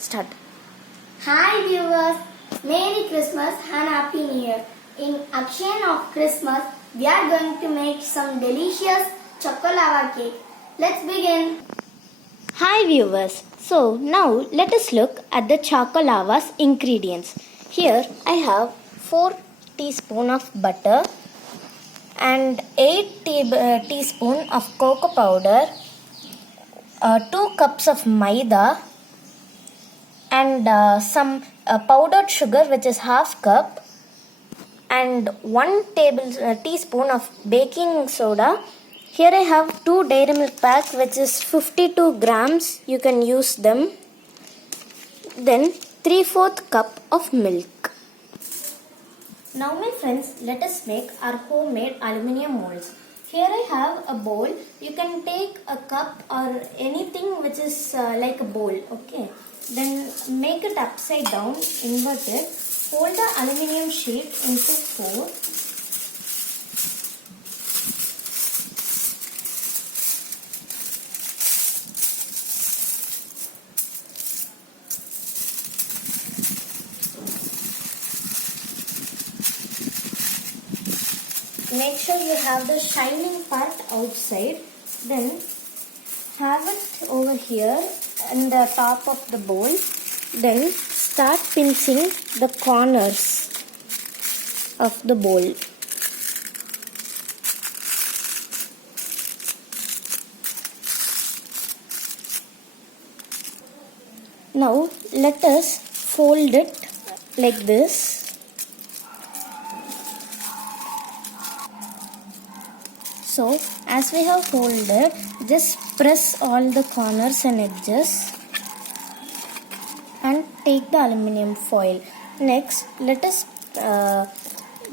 Start. Hi viewers, Merry Christmas and Happy New Year. In action of Christmas, we are going to make some delicious chocolava cake. Let's begin. Hi viewers. So now let us look at the chocolava's ingredients. Here I have 4 teaspoon of butter and 8 teaspoon of cocoa powder, 2 cups of maida and some powdered sugar which is half cup and 1 teaspoon of baking soda. Here I have 2 dairy milk pack which is 52 grams. You can use them. Then 3/4 cup of milk. Now my friends, let us make our homemade aluminium molds. Here I have a bowl. You can take a cup or anything which is like a bowl. Okay. Then make it upside down, invert it. Fold the aluminium sheet into 4. Make sure you have the shining part outside. Then have it over here in the top of the bowl. Then start pinching the corners of the bowl. Now let us fold it like this. So as we have folded, just press all the corners and edges and take the aluminium foil. Next, let us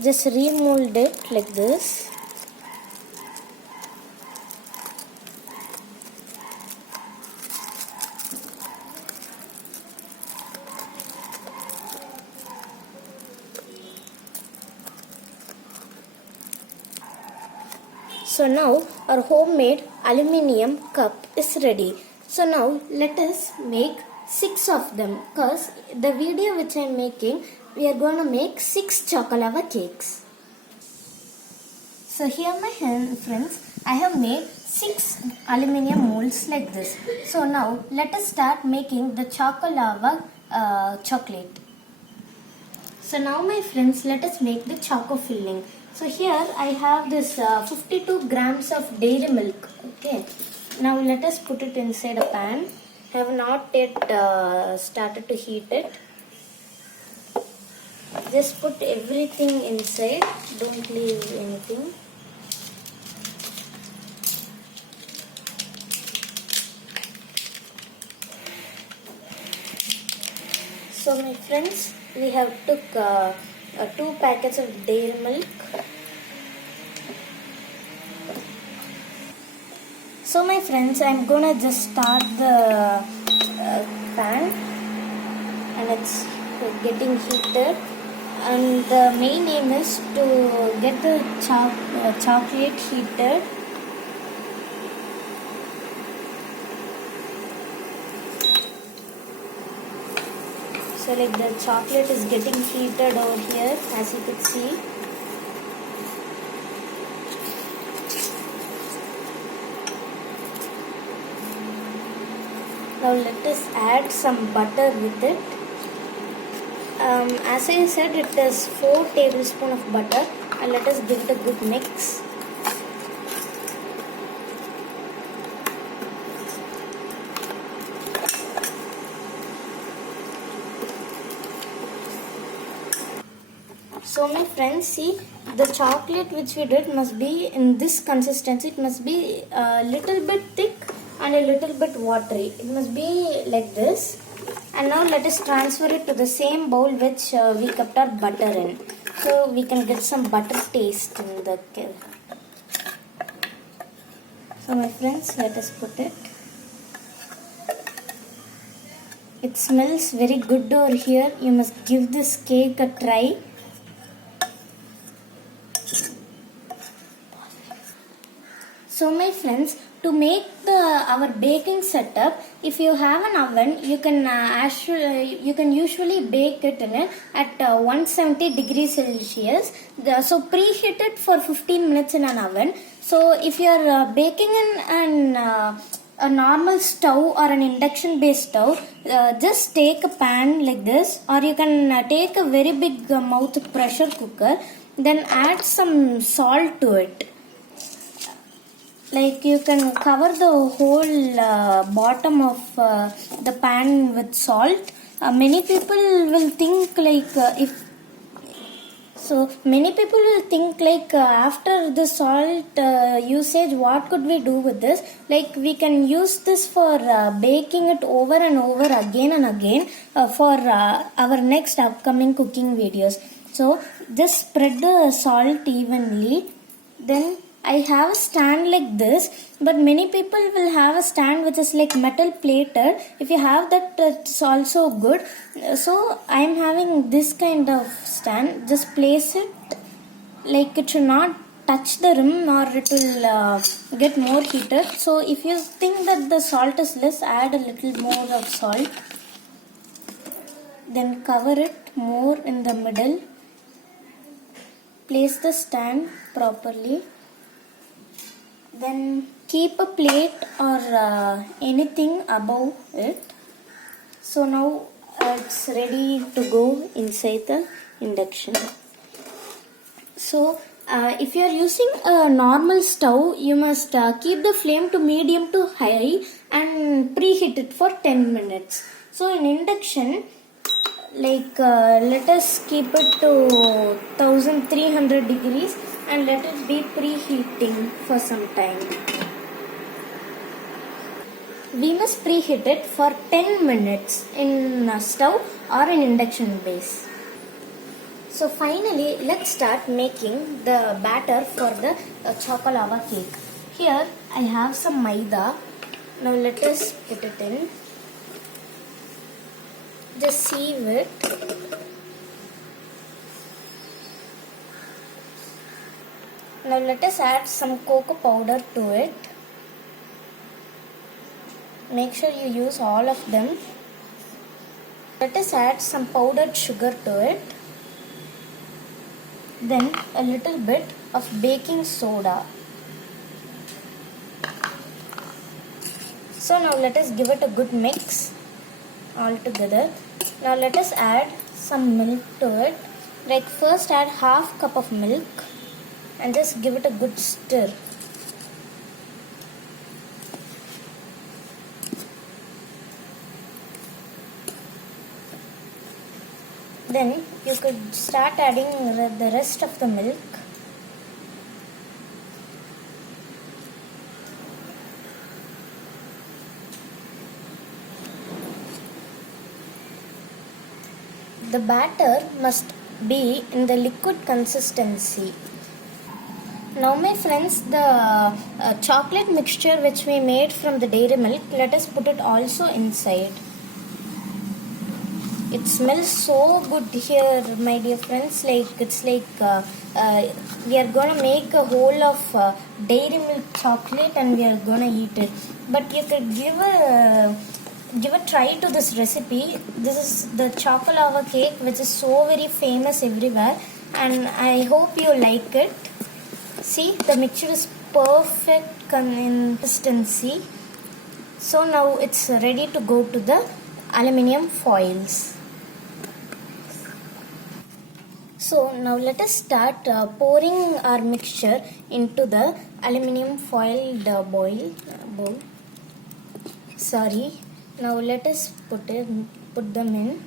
just remold it like this. So now our homemade aluminium cup is ready. So now let us make 6 of them, because the video which I am making, we are going to make 6 chocolava cakes. So here my friends, I have made 6 aluminium molds like this. So now let us start making the chocolava chocolate. So now my friends, let us make the choco filling. So here I have this 52 grams of dairy milk. Okay. Now let us put it inside a pan. I have not yet started to heat it. Just put everything inside. Don't leave anything. So my friends, we have took 2 packets of dairy milk. So my friends, I'm gonna just start the pan and it's getting heated, and the main aim is to get the chocolate heated. So like the chocolate is getting heated over here, as you could see. Now let us add some butter with it. As I said, it is 4 tablespoons of butter, and let us give it a good mix. So my friends, see, the chocolate which we did must be in this consistency. It must be a little bit thick and a little bit watery. It must be like this. And now let us transfer it to the same bowl which we kept our butter in. So we can get some butter taste in the cake. So my friends, let us put it. It smells very good over here. You must give this cake a try. So my friends, to to make our baking setup, if you have an oven, you can usually bake it in it at 170 degrees Celsius. So preheat it for 15 minutes in an oven. So if you are baking in a normal stove or an induction based stove, just take a pan like this, or you can take a very big mouth pressure cooker, then add some salt to it. Like you can cover the whole bottom of the pan with salt. Many people will think after the salt usage, what could we do with this? Like we can use this for baking it over and over again and again for our next upcoming cooking videos. So just spread the salt evenly. Then I have a stand like this, but many people will have a stand which is like metal plated. If you have that, it's also good. So I am having this kind of stand. Just place it, like it should not touch the rim or it will get more heated. So if you think that the salt is less, add a little more of salt. Then cover it more in the middle. Place the stand properly. Then keep a plate or anything above it. So now it's ready to go inside the induction. So if you are using a normal stove, you must keep the flame to medium to high and preheat it for 10 minutes. So in induction, let us keep it to 1300 degrees and let it be preheating for some time. We must preheat it for 10 minutes in a stove or an induction base. So finally, let's start making the batter for the choco lava cake. Here I have some maida. Now let us put it in. Just sieve it. Now let us add some cocoa powder to it. Make sure you use all of them. Let us add some powdered sugar to it. Then a little bit of baking soda. So now let us give it a good mix all together. Now let us add some milk to it. Like first add half cup of milk and just give it a good stir. Then you could start adding the rest of the milk. The batter must be in the liquid consistency. Now my friends, the chocolate mixture which we made from the dairy milk, let us put it also inside. It smells so good here, my dear friends. It's like we are gonna make a whole of dairy milk chocolate and we are gonna eat it. But you could give a try to this recipe. This is the choco lava cake, which is so very famous everywhere, and I hope you like it. See, the mixture is perfect consistency. So now it's ready to go to the aluminium foils. So now let us start pouring our mixture into the aluminium foiled bowl. Sorry. Now let us put them in.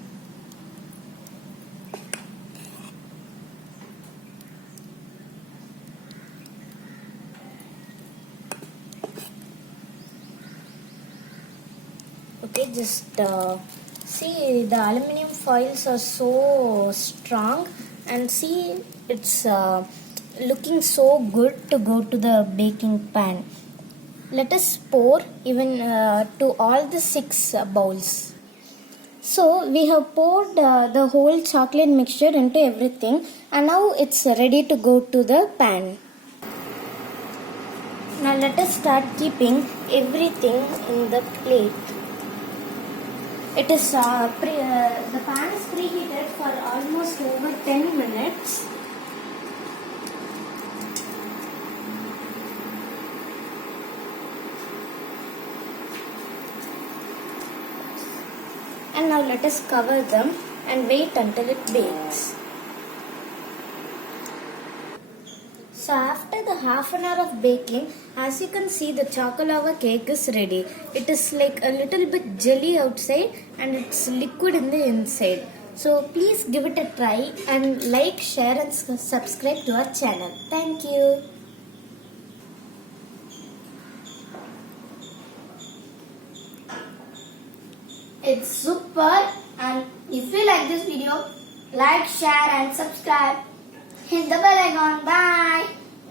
Okay, just see, the aluminium foils are so strong, and see, it's looking so good to go to the baking pan. Let us pour even to all the 6 bowls. So we have poured the whole chocolate mixture into everything, and now it's ready to go to the pan. Now let us start keeping everything in the plate. It is the pan is preheated for almost over 10 minutes. And now let us cover them and wait until it bakes. So after the half an hour of baking, as you can see, the chocolava cake is ready. It is like a little bit jelly outside and it's liquid in the inside. So please give it a try and like, share and subscribe to our channel. Thank you. It's super, and if you like this video, like, share and subscribe. Hit the bell icon. Bye.